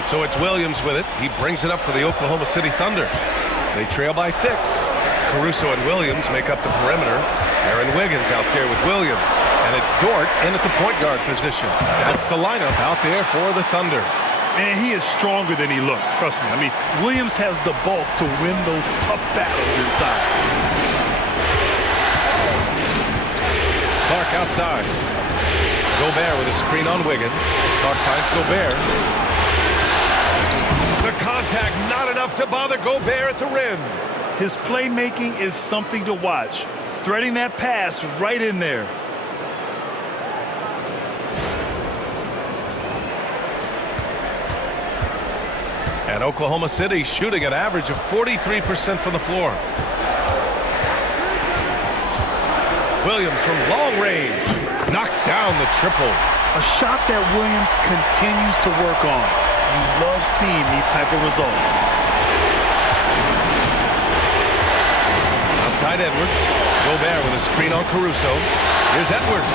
And so it's Williams with it. He brings it up for the Oklahoma City Thunder. They trail by 6. Caruso and Williams make up the perimeter. Aaron Wiggins out there with Williams. And it's Dort in at the point guard position. That's the lineup out there for the Thunder. Man, he is stronger than he looks, trust me. I mean, Williams has the bulk to win those tough battles inside. Clark outside. Gobert with a screen on Wiggins. Clark finds Gobert. The contact not enough to bother Gobert at the rim. His playmaking is something to watch. Threading that pass right in there. And Oklahoma City shooting an average of 43% from the floor. Williams from long range knocks down the triple. A shot that Williams continues to work on. You love seeing these type of results. Outside Edwards. Gobert with a screen on Caruso. Here's Edwards.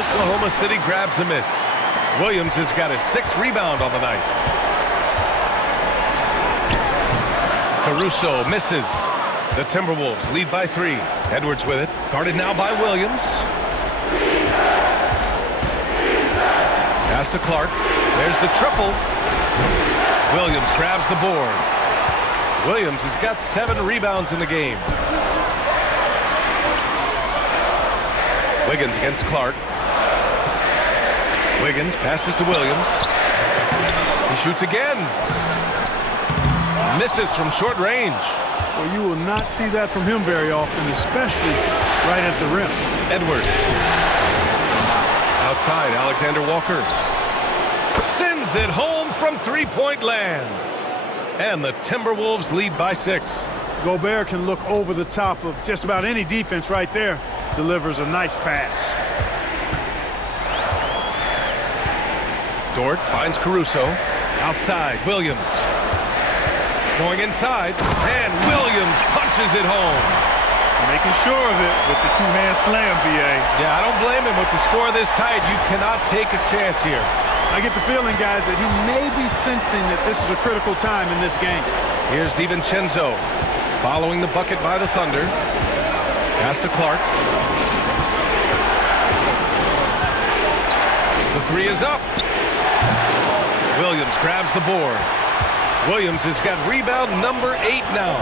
Oklahoma City grabs a miss. Williams has got his 6th rebound on the night. Caruso misses. The Timberwolves lead by 3. Edwards with it. Guarded now by Williams. Pass to Clark. There's the triple. Williams grabs the board. Williams has got 7 rebounds in the game. Wiggins against Clark. Wiggins passes to Williams. He shoots again. Misses from short range. Well, you will not see that from him very often, especially right at the rim. Edwards. Outside, Alexander Walker. Sends it home from three-point land. And the Timberwolves lead by 6. Gobert can look over the top of just about any defense right there. Delivers a nice pass. Dort finds Caruso. Outside, Williams. Going inside, and Williams punches it home. Making sure of it with the two-hand slam, B.A. Yeah, I don't blame him. With the score this tight, you cannot take a chance here. I get the feeling, guys, that he may be sensing that this is a critical time in this game. Here's DiVincenzo following the bucket by the Thunder. Pass to Clark. The 3 is up. Williams grabs the board. Williams has got rebound number 8 now.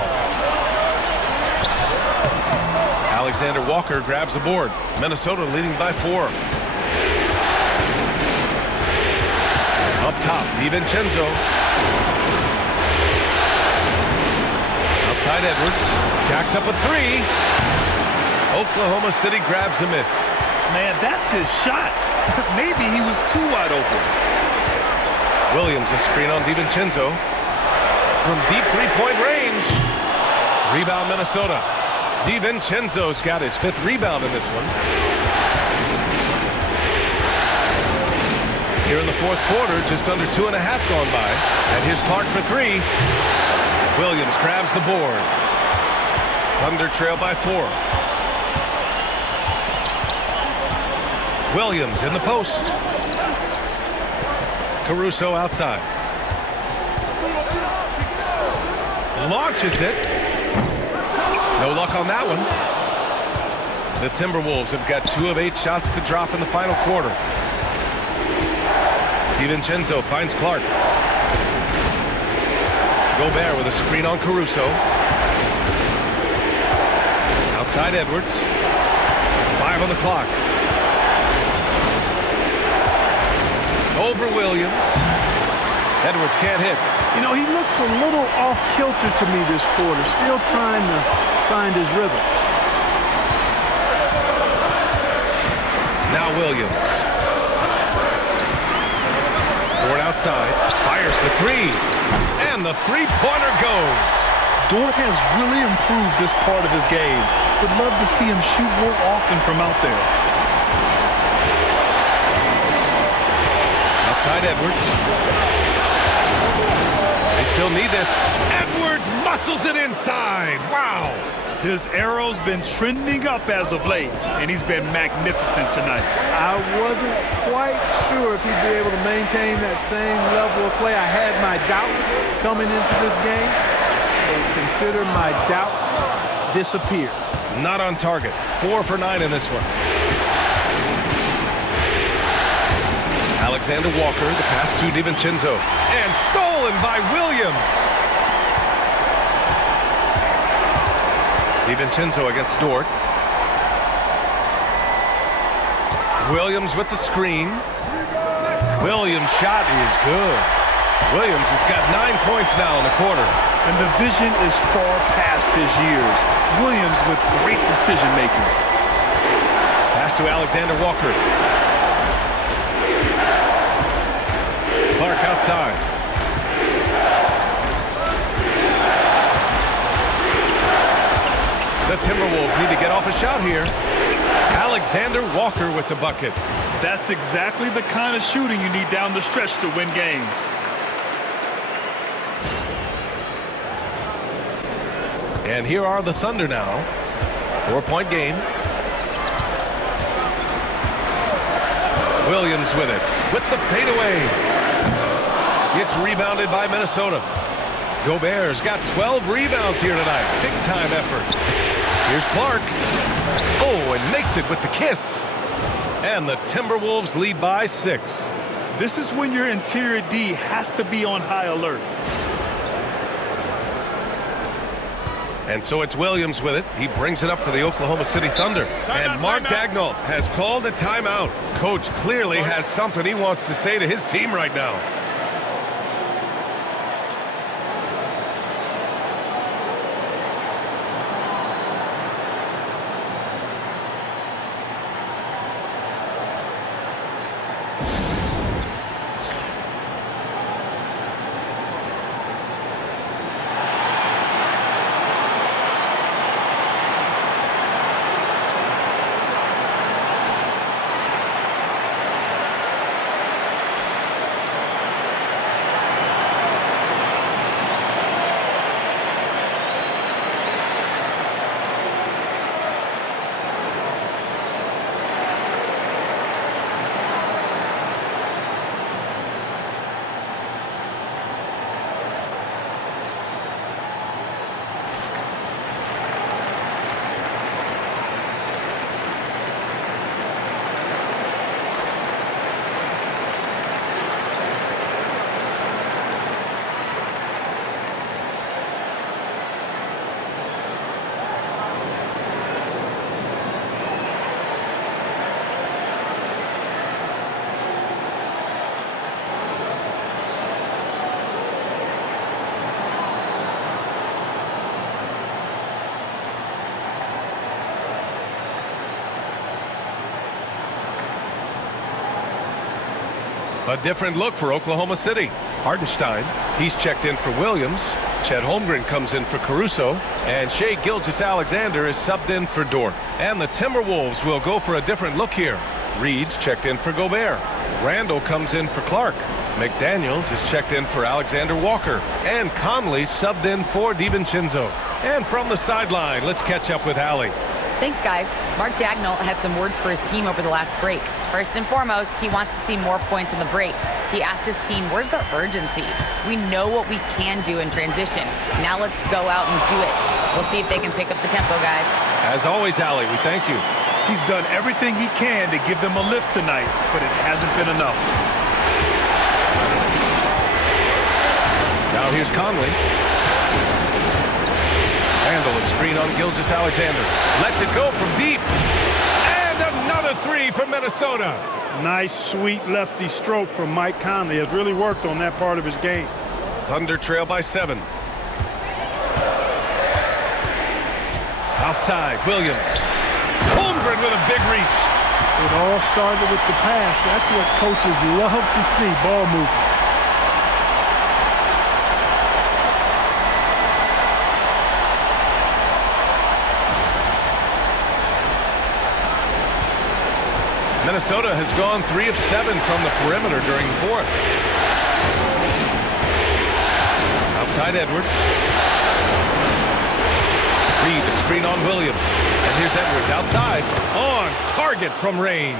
Alexander Walker grabs the board. Minnesota leading by 4. Up top, DiVincenzo. Outside Edwards. Jacks up a 3. Oklahoma City grabs a miss. Man, that's his shot. Maybe he was too wide open. Williams a screen on DiVincenzo. From deep three-point range. Rebound Minnesota. DiVincenzo's got his 5th rebound in this one. Here in the 4th quarter, just under 2.5 gone by. And here's Clark for 3. Williams grabs the board. Thunder trail by 4. Williams in the post. Caruso outside. Launches it. No luck on that one. The Timberwolves have got 2 of 8 shots to drop in the final quarter. DiVincenzo finds Clark. Gobert with a screen on Caruso. Outside Edwards. 5 on the clock. Over Williams. Edwards can't hit. You know, he looks a little off-kilter to me this quarter, still trying to find his rhythm. Now Williams. Dort outside. Fires for 3. And the three-pointer goes. Dort has really improved this part of his game. Would love to see him shoot more often from out there. Outside Edwards. They still need this. Edwards muscles it inside. Wow. His arrow's been trending up as of late, and he's been magnificent tonight. I wasn't quite sure if he'd be able to maintain that same level of play. I had my doubts coming into this game, but consider my doubts disappear. Not on target. 4 for 9 in this one. Alexander Walker, the pass to DiVincenzo, and stolen by Williams. DiVincenzo against Dort. Williams with the screen. Williams' shot is good. Williams has got 9 points now in the quarter. And the vision is far past his years. Williams with great decision-making. Pass to Alexander Walker. Clark outside. The Timberwolves need to get off a shot here. Alexander Walker with the bucket. That's exactly the kind of shooting you need down the stretch to win games. And here are the Thunder now. 4-point game. Williams with it. With the fadeaway. It's rebounded by Minnesota. Gobert's got 12 rebounds here tonight. Big time effort. Here's Clark. Oh, and makes it with the kiss. And the Timberwolves lead by 6. This is when your interior D has to be on high alert. And so it's Williams with it. He brings it up for the Oklahoma City Thunder. And Mark Daigneault has called a timeout. Coach clearly has something he wants to say to his team right now. A different look for Oklahoma City. Hartenstein, he's checked in for Williams. Chet Holmgren comes in for Caruso. And Shai Gilgeous-Alexander is subbed in for Dort. And the Timberwolves will go for a different look here. Reed's checked in for Gobert. Randall comes in for Clark. McDaniels is checked in for Alexander Walker. And Conley subbed in for DiVincenzo. And from the sideline, let's catch up with Allie. Thanks, guys. Mark Daigneault had some words for his team over the last break. First and foremost, he wants to see more points in the break. He asked his team, where's the urgency? We know what we can do in transition. Now let's go out and do it. We'll see if they can pick up the tempo, guys. As always, Allie, we thank you. He's done everything he can to give them a lift tonight, but it hasn't been enough. Now here's Conley. Handle a screen on Gilgeous-Alexander. Lets it go from deep. And another three from Minnesota. Nice, sweet lefty stroke from Mike Conley. Has really worked on that part of his game. Thunder trail by 7. Outside, Williams. Holmgren with a big reach. It all started with the pass. That's what coaches love to see, ball movement. Minnesota has gone 3 of 7 from the perimeter during the fourth. Outside Edwards. Reed, the screen on Williams. And here's Edwards outside. On target from range.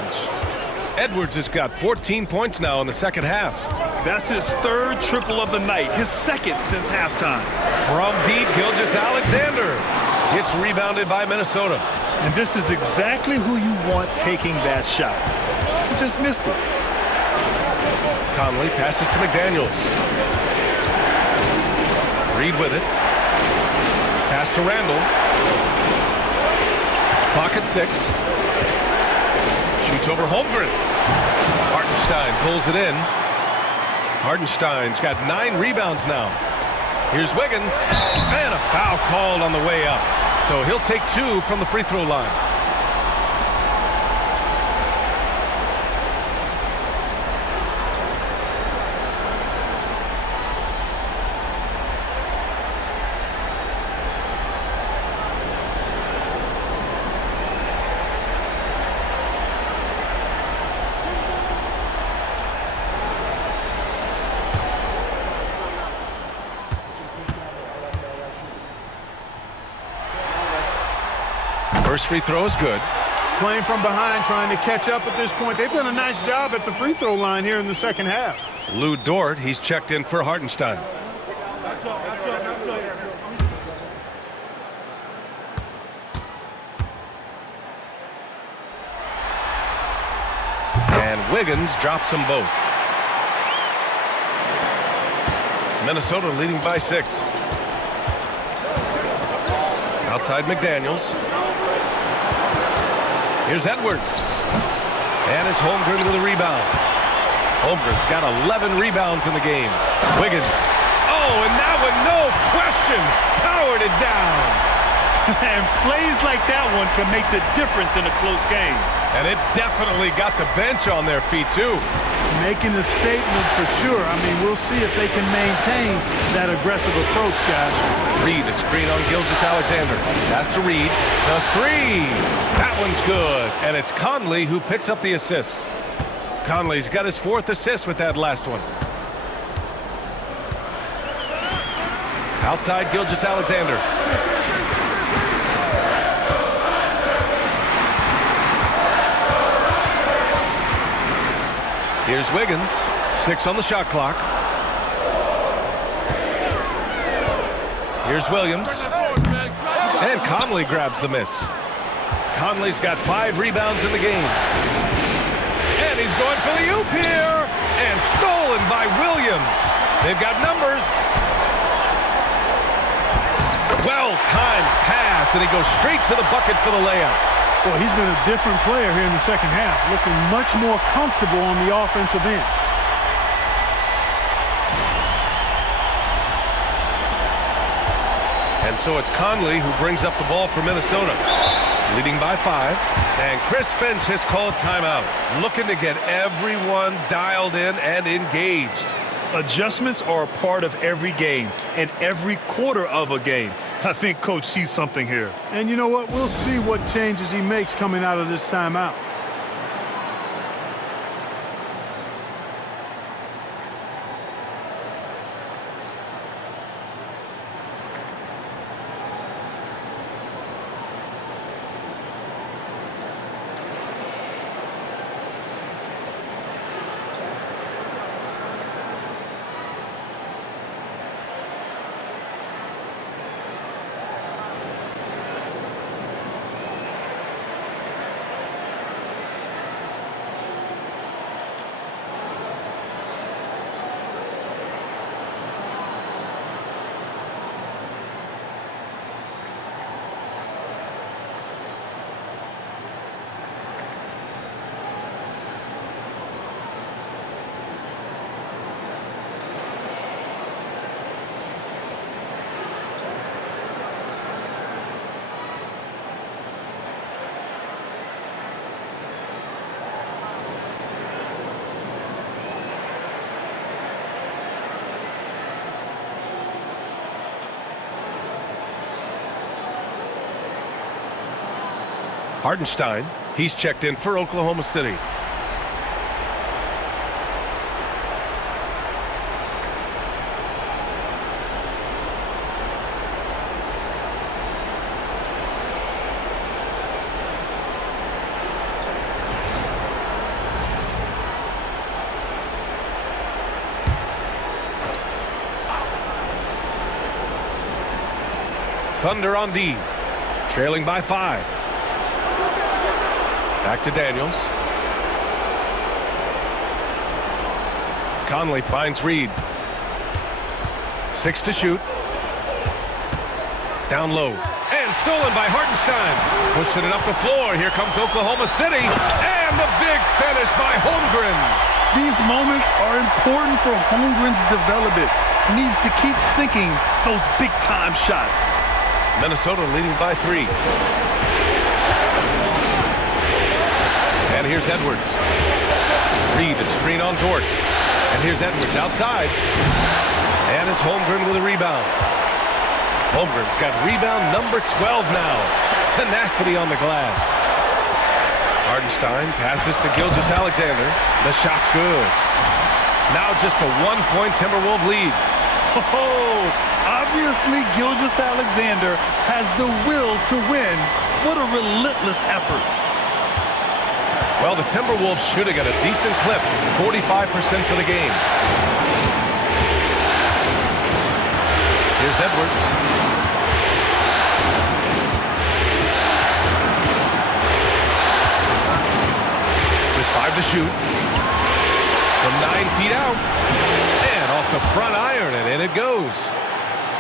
Edwards has got 14 points now in the second half. That's his third triple of the night, his second since halftime. From deep, Gilgeous-Alexander. It's rebounded by Minnesota. And this is exactly who you want taking that shot. He just missed it. Conley passes to McDaniels. Reed with it. Pass to Randall. Clock at 6. Shoots over Holmgren. Hartenstein pulls it in. Hartenstein's got 9 rebounds now. Here's Wiggins. And a foul called on the way up. So he'll take 2 from the free throw line. First free throw is good. Playing from behind, trying to catch up at this point. They've done a nice job at the free throw line here in the second half. Lou Dort, he's checked in for Hartenstein. And Wiggins drops them both. Minnesota leading by 6. Outside McDaniels. Here's Edwards. And it's Holmgren with a rebound. Holmgren's got 11 rebounds in the game. Wiggins. Oh, and that one, no question, powered it down. And plays like that one can make the difference in a close game. And it definitely got the bench on their feet, too. Making a statement for sure. I mean, we'll see if they can maintain that aggressive approach, guys. Reed, a screen on Gilgeous-Alexander. Pass to Reed. The 3. That one's good. And it's Conley who picks up the assist. Conley's got his 4th assist with that last one. Outside Gilgeous-Alexander. Here's Wiggins. 6 on the shot clock. Here's Williams. And Conley grabs the miss. Conley's got 5 rebounds in the game. And he's going for the oop here. And stolen by Williams. They've got numbers. Well-timed pass, and he goes straight to the bucket for the layup. Well, he's been a different player here in the second half, looking much more comfortable on the offensive end. And so it's Conley who brings up the ball for Minnesota, leading by 5. And Chris Finch has called timeout, looking to get everyone dialed in and engaged. Adjustments are a part of every game and every quarter of a game. I think Coach sees something here. And you know what? We'll see what changes he makes coming out of this timeout. Hartenstein, he's checked in for Oklahoma City. Thunder on D, trailing by 5. Back to Daniels. Conley finds Reed. 6 to shoot. Down low. And stolen by Hartenstein. Pushing it up the floor. Here comes Oklahoma City. And the big finish by Holmgren. These moments are important for Holmgren's development. He needs to keep sinking those big-time shots. Minnesota leading by 3. And here's Edwards. Reed, a screen on Dort. And here's Edwards outside. And it's Holmgren with a rebound. Holmgren's got rebound number 12 now. Tenacity on the glass. Hartenstein passes to Gilgeous-Alexander. The shot's good. Now just a 1-point Timberwolves lead. Oh, obviously Gilgeous-Alexander has the will to win. What a relentless effort. Well, the Timberwolves should have got a decent clip. 45% for the game. Here's Edwards. Just 5 to shoot. From 9 feet out. And off the front iron, and in it goes.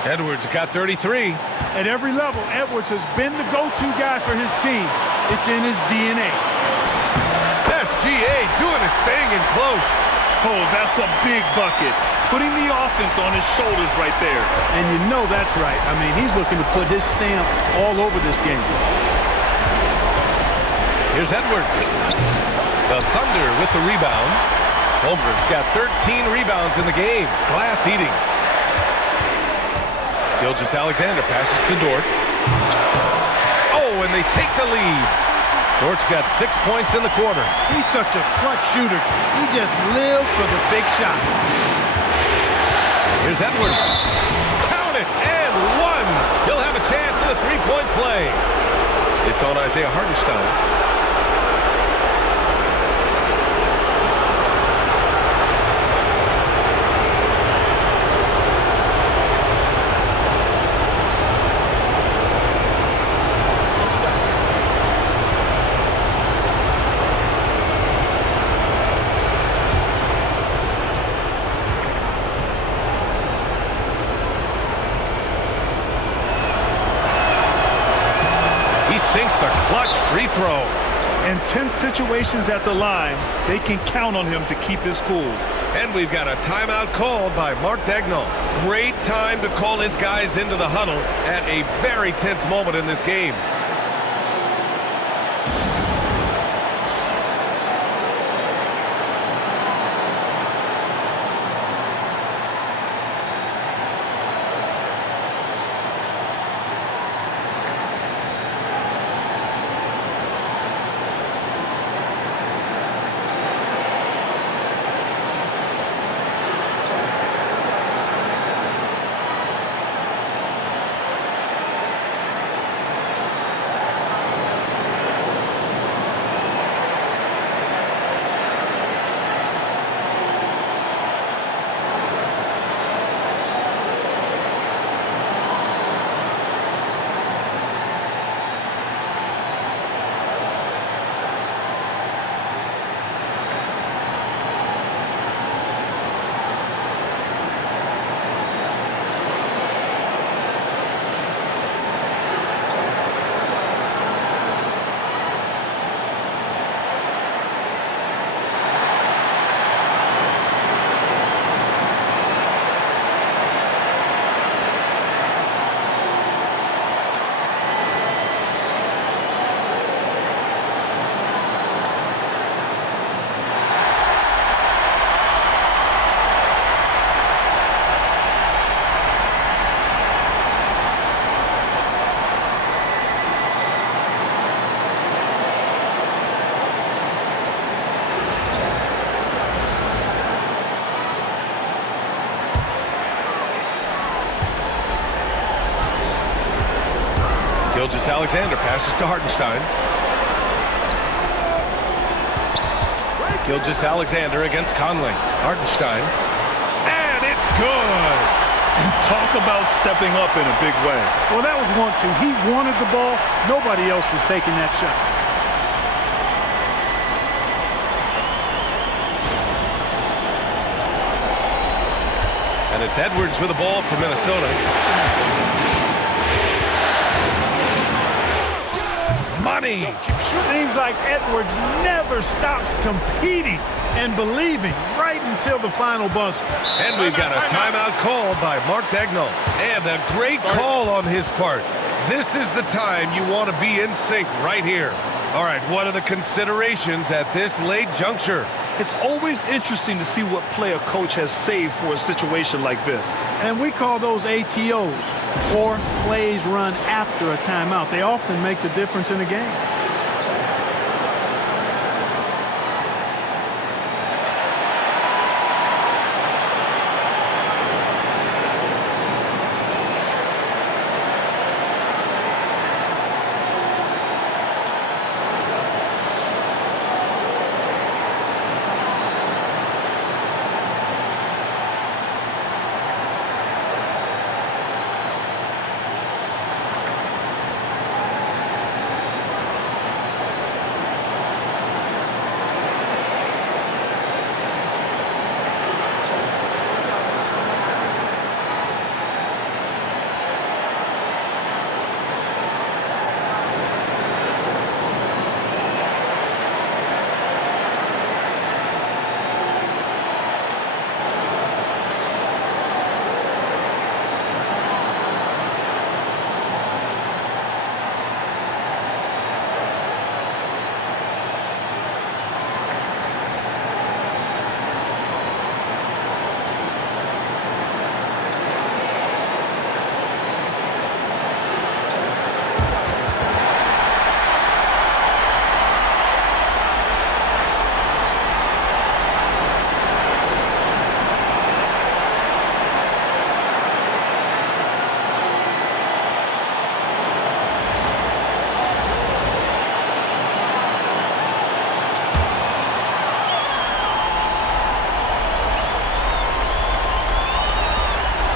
Edwards got 33. At every level, Edwards has been the go-to guy for his team. It's in his DNA. SGA doing his thing in close. Oh, that's a big bucket. Putting the offense on his shoulders right there. And you know that's right. I mean, he's looking to put his stamp all over this game. Here's Edwards. The Thunder with the rebound. Holmgren's got 13 rebounds in the game. Glass eating. Gilgeous-Alexander passes to Dort. Oh, and they take the lead. Dort's got 6 points in the quarter. He's such a clutch shooter. He just lives for the big shot. Here's Edwards. Count it, and 1. He'll have a chance at a 3-point play. It's on Isaiah Hartenstein. Sinks the clutch free throw. In tense situations at the line, they can count on him to keep his cool. And we've got a timeout called by Mark Daigneault. Great time to call his guys into the huddle at a very tense moment in this game. Gilgeous-Alexander passes to Hartenstein. Gilgeous-Alexander against Conley. Hartenstein. And it's good. Talk about stepping up in a big way. Well, that was 1-2. He wanted the ball. Nobody else was taking that shot. And it's Edwards with the ball for Minnesota. Money! Seems like Edwards never stops competing and believing right until the final buzzer. And we've got a timeout called by Mark Daigneault. And a great call on his part. This is the time you want to be in sync right here. All right, what are the considerations at this late juncture? It's always interesting to see what play a coach has saved for a situation like this. And we call those ATOs, or plays run after a timeout. They often make the difference in a game.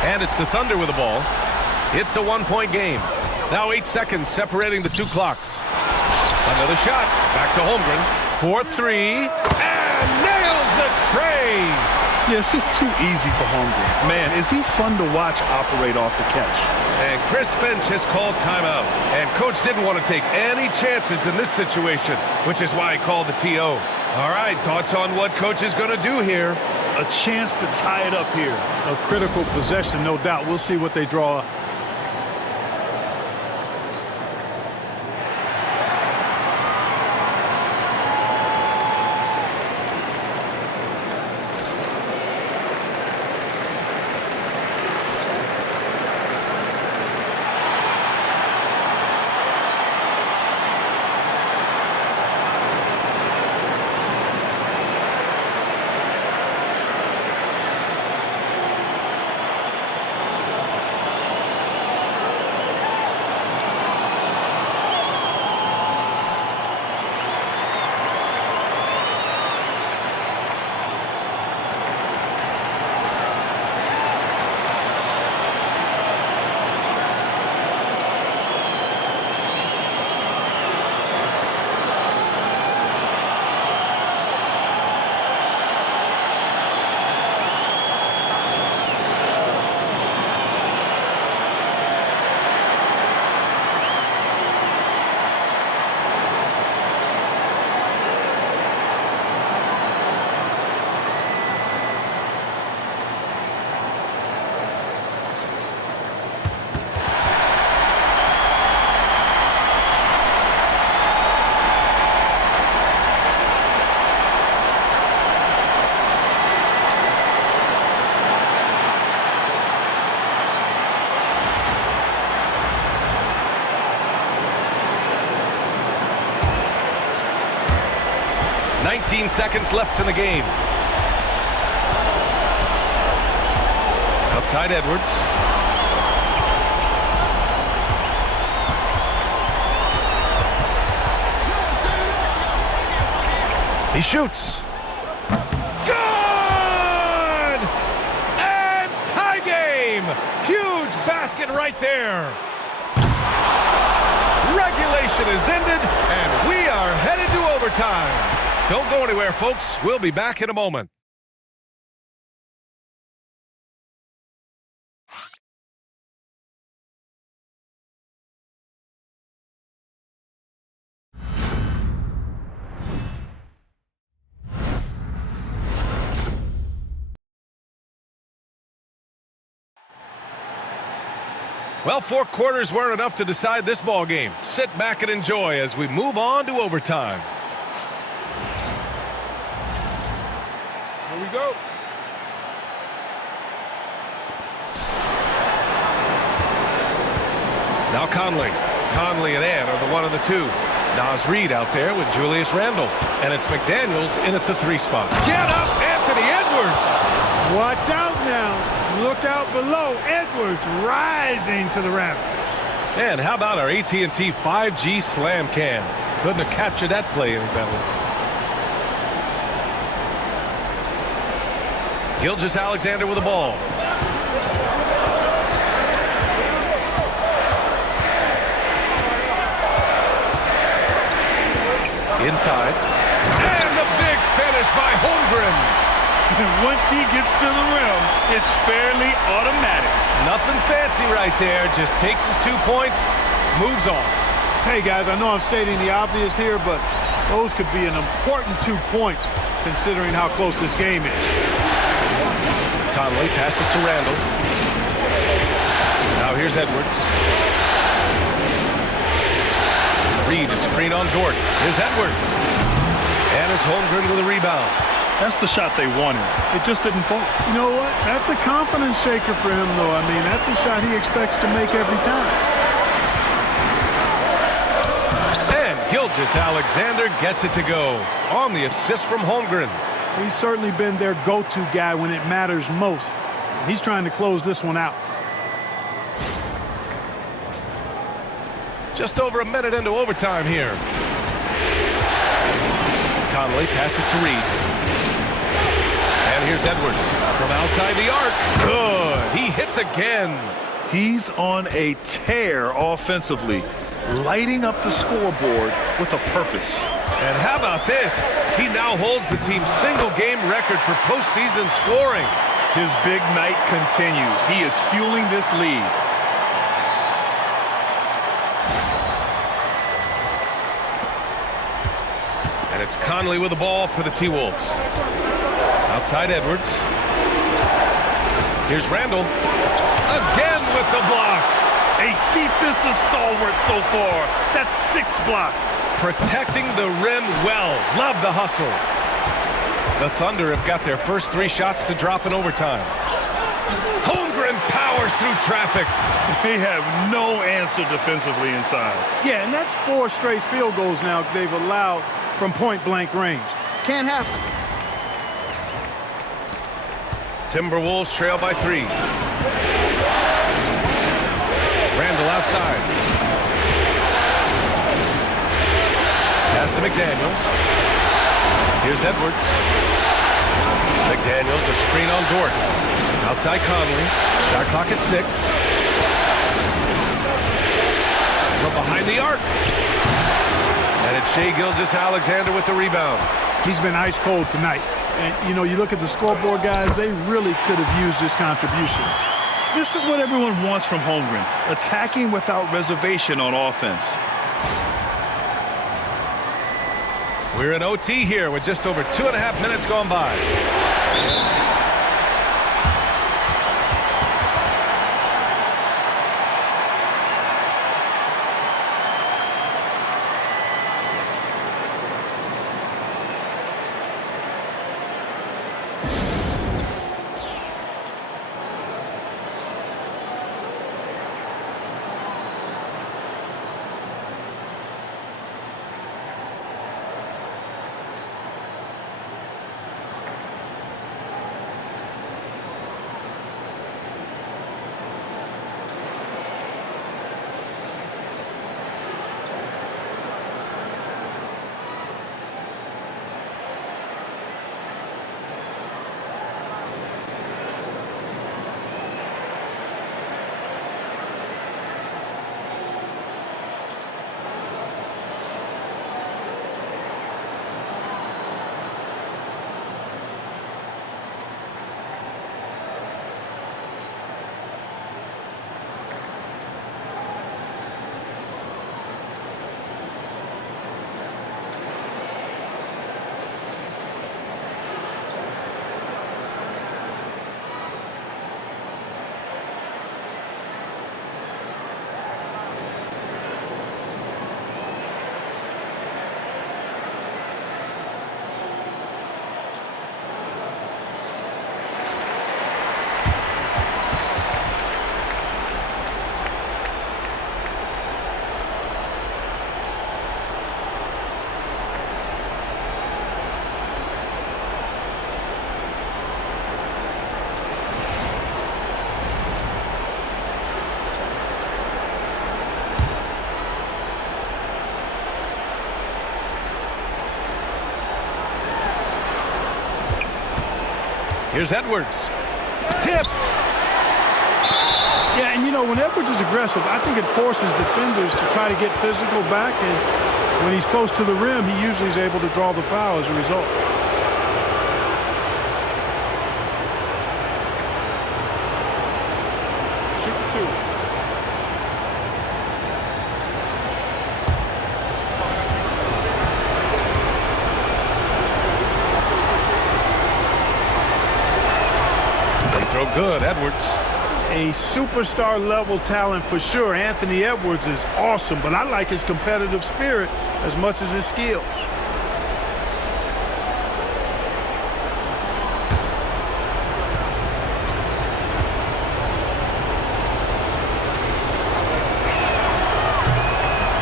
And it's the Thunder with the ball. It's a one-point game. Now 8 seconds separating the two clocks. Another shot. Back to Holmgren. 4-3. And nails the trade. Yeah, it's just too easy for Holmgren. Man, is he fun to watch operate off the catch. And Chris Finch has called timeout. And coach didn't want to take any chances in this situation, which is why he called the TO. All right, thoughts on what coach is going to do here? A chance to tie it up here. A critical possession, no doubt. We'll see what they draw up. Seconds left in the game. Outside Edwards. He shoots. Good! And tie game! Huge basket right there. Regulation is ended, and we are headed to overtime. Don't go anywhere, folks. We'll be back in a moment. Well, 4 quarters weren't enough to decide this ball game. Sit back and enjoy as we move on to overtime. Here we go. Now Conley. Conley and Ed are the 1 and the 2. Naz Reid out there with Julius Randle. And it's McDaniels in at the 3 spot. Get up, Anthony Edwards! Watch out now. Look out below. Edwards rising to the rafters. And how about our AT&T 5G slam cam? Couldn't have captured that play any better. Gilgeous-Alexander with the ball. Inside. And the big finish by Holmgren. Once he gets to the rim, it's fairly automatic. Nothing fancy right there. Just takes his 2 points, moves on. Hey, guys, I know I'm stating the obvious here, but those could be an important 2 points considering how close this game is. Conley passes to Randle. Now here's Edwards. Reid is screen on Dort. Here's Edwards. And it's Holmgren with a rebound. That's the shot they wanted. It just didn't fall. You know what? That's a confidence shaker for him, though. I mean, that's a shot he expects to make every time. And Gilgeous-Alexander gets it to go on the assist from Holmgren. He's certainly been their go-to guy when it matters most. He's trying to close this one out. Just over a minute into overtime here. Conley passes to Reid. And here's Edwards from outside the arc. Good. He hits again. He's on a tear offensively, lighting up the scoreboard with a purpose. And how about this? He now holds the team's single-game record for postseason scoring. His big night continues. He is fueling this lead. And it's Conley with the ball for the T-Wolves. Outside Edwards. Here's Randle. Again with the block. A defensive stalwart so far. That's 6 blocks. Protecting the rim well. Love the hustle. The Thunder have got their first 3 shots to drop in overtime. Holmgren powers through traffic. They have no answer defensively inside. Yeah, and that's 4 straight field goals now they've allowed from point-blank range. Can't happen. Timberwolves trail by 3. Randle outside. Pass to McDaniels. Here's Edwards. McDaniels, a screen on Dort. Outside Conley. Shot clock at 6. From behind the arc. And it's Shai Gilgeous-Alexander with the rebound. He's been ice cold tonight. And, you know, you look at the scoreboard, guys, they really could have used this contribution. This is what everyone wants from Holmgren, attacking without reservation on offense. We're in OT here with just over 2.5 minutes gone by. Here's Edwards. Tipped. Yeah, and you know, when Edwards is aggressive, I think it forces defenders to try to get physical back, and when he's close to the rim, he usually is able to draw the foul as a result. Shoot two. They throw good, Edwards. A superstar level talent for sure. Anthony Edwards is awesome, but I like his competitive spirit as much as his skills.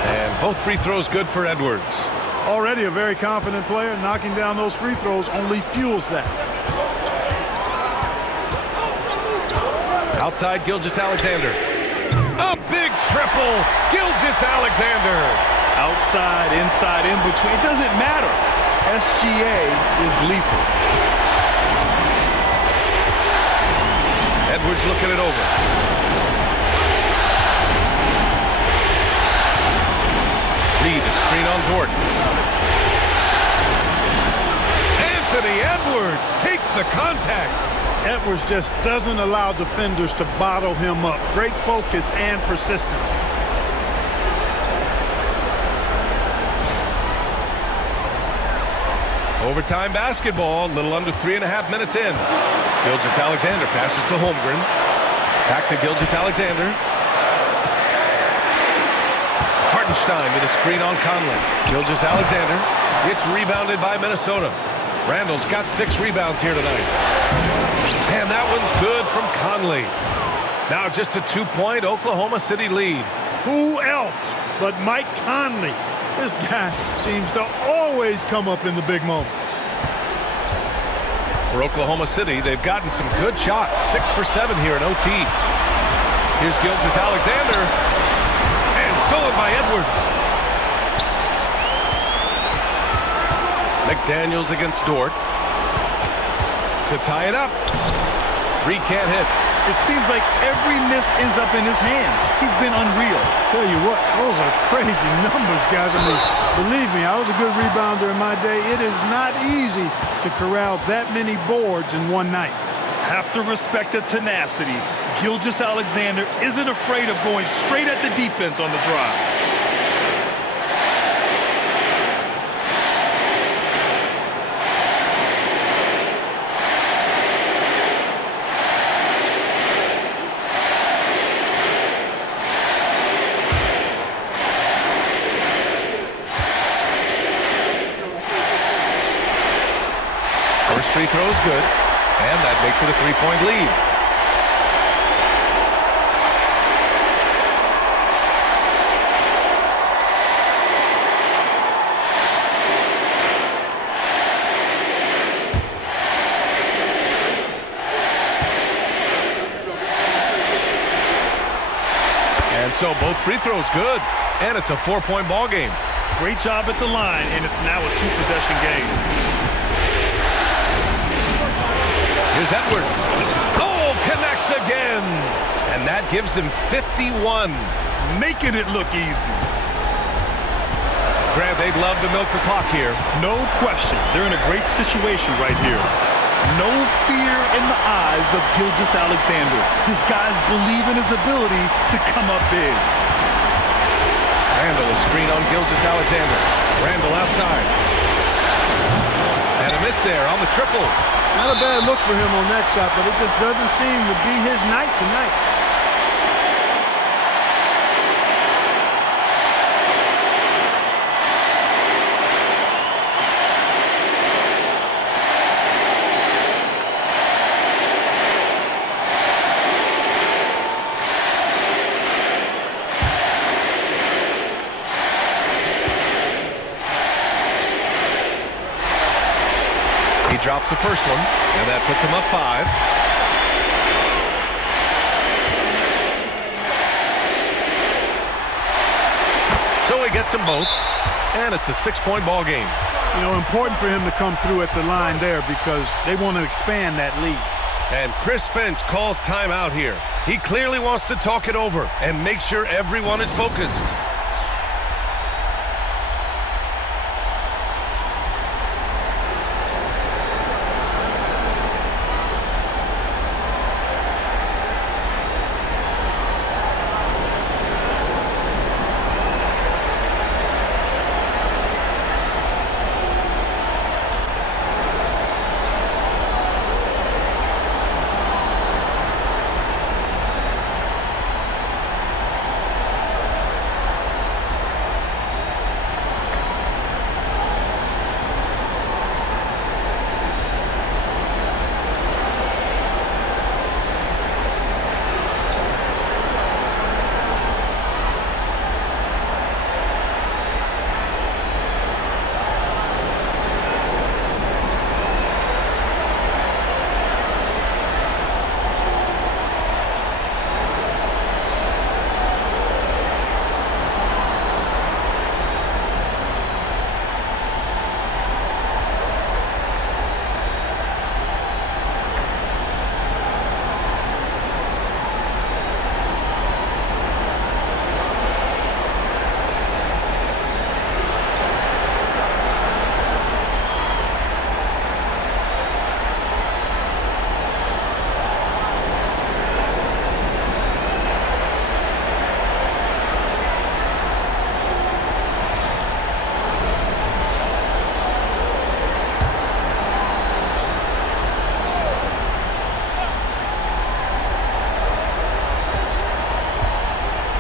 And both free throws good for Edwards. Already a very confident player. Knocking down those free throws only fuels that. Outside, Gilgeous-Alexander. A big triple. Gilgeous-Alexander. Outside, inside, in between. It doesn't matter. SGA is lethal. Edwards looking it over. Reed, a screen on Gordon. Anthony Edwards takes the contact. Edwards just doesn't allow defenders to bottle him up. Great focus and persistence. Overtime basketball, a little under 3.5 minutes in. Gilgeous-Alexander passes to Holmgren. Back to Gilgeous-Alexander. Hartenstein with a screen on Conley. Gilgeous-Alexander gets rebounded by Minnesota. Randall's got 6 rebounds here tonight. And that one's good from Conley. Now just a 2-point Oklahoma City lead. Who else but Mike Conley? This guy seems to always come up in the big moments. For Oklahoma City, they've gotten some good shots. 6 for 7 here in OT. Here's Gilgeous-Alexander. And stolen by Edwards. McDaniels against Dort. To tie it up. Reed can't hit. It seems like every miss ends up in his hands. He's been unreal. Tell you what, those are crazy numbers, guys. I mean, believe me, I was a good rebounder in my day. It is not easy to corral that many boards in one night. Have to respect the tenacity. Gilgeous-Alexander isn't afraid of going straight at the defense on the drive. Free throw is good, and that makes it a 3-point lead. And so both free throws good, and it's a 4-point ball game. Great job at the line, and it's now a 2-possession game. Here's Edwards. Oh, connects again. And that gives him 51. Making it look easy. Grant, they'd love to milk the clock here. No question. They're in a great situation right here. No fear in the eyes of Gilgeous-Alexander. His guys believe in his ability to come up big. Randall, a screen on Gilgeous-Alexander. Randall outside. And a miss there on the triple. Not a bad look for him on that shot, but it just doesn't seem to be his night tonight. He drops the first one, and that puts him up 5. So he gets them both, and it's a 6-point ball game. You know, important for him to come through at the line there because they want to expand that lead. And Chris Finch calls timeout here. He clearly wants to talk it over and make sure everyone is focused.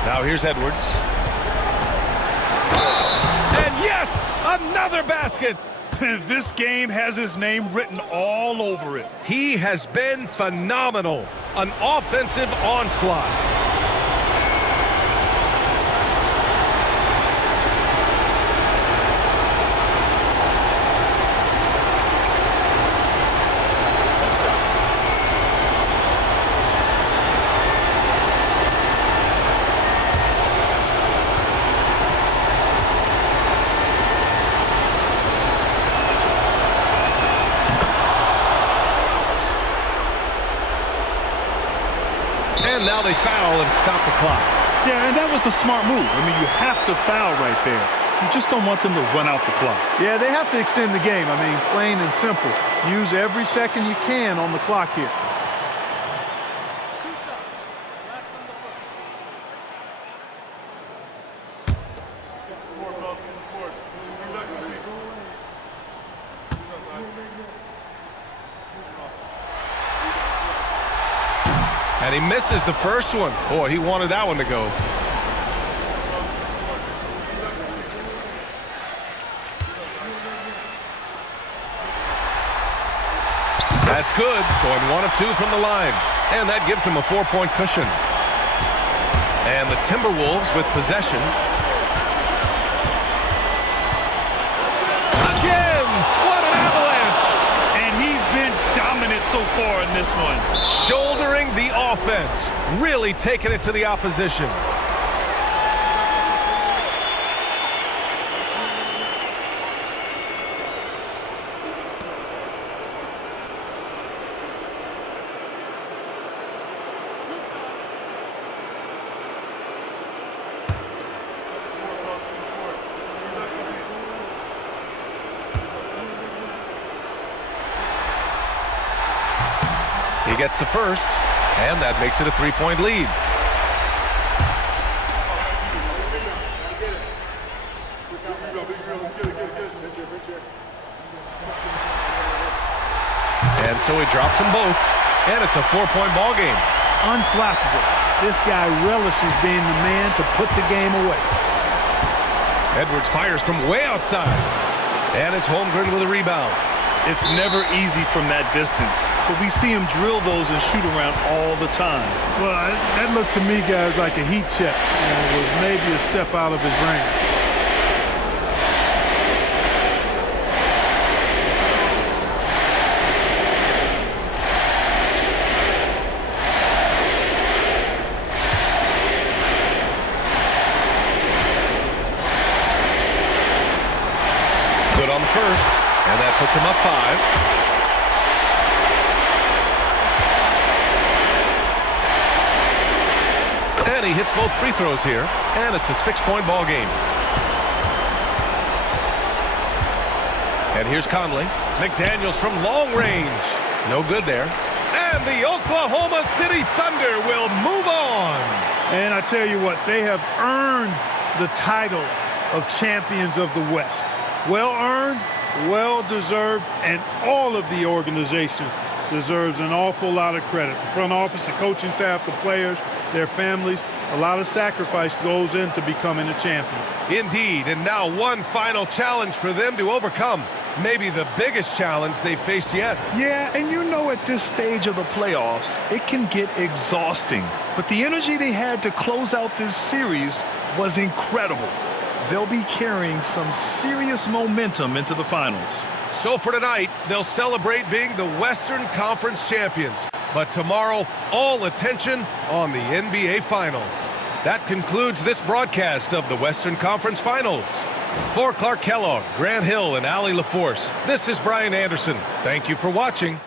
Now here's Edwards. And yes, another basket. This game has his name written all over it. He has been phenomenal. An offensive onslaught. And now they foul and stop the clock. Yeah, and that was a smart move. I mean, you have to foul right there. You just don't want them to run out the clock. Yeah, they have to extend the game. I mean, plain and simple. Use every second you can on the clock here. And he misses the first one. Boy, he wanted that one to go. That's good. Going 1 of 2 from the line. And that gives him a 4-point cushion. And the Timberwolves with possession. Again! What an avalanche! And he's been dominant so far in this one. Shouldering the offense. Really taking it to the opposition. He gets the first, and that makes it a 3-point lead. And so he drops them both, and it's a 4-point ball game. Unflappable. This guy relishes being the man to put the game away. Edwards fires from way outside, and it's Holmgren with a rebound. It's never easy from that distance, but we see him drill those and shoot around all the time. Well, that looked to me, guys, like a heat check. It was maybe a step out of his range. Good on the first. And he hits both free throws here, and it's a 6-point ball game. And here's Conley. McDaniels from long range. No good there. And the Oklahoma City Thunder will move on. And I tell you what, they have earned the title of champions of the West. Well earned, well deserved, and all of the organization deserves an awful lot of credit. The front office, the coaching staff, the players, their families, a lot of sacrifice goes into becoming a champion. Indeed, and now one final challenge for them to overcome. Maybe the biggest challenge they've faced yet. Yeah, and you know at this stage of the playoffs, it can get exhausting. But the energy they had to close out this series was incredible. They'll be carrying some serious momentum into the finals. So for tonight, they'll celebrate being the Western Conference champions. But tomorrow, all attention on the NBA Finals. That concludes this broadcast of the Western Conference Finals. For Clark Kellogg, Grant Hill, and Allie LaForce, this is Brian Anderson. Thank you for watching.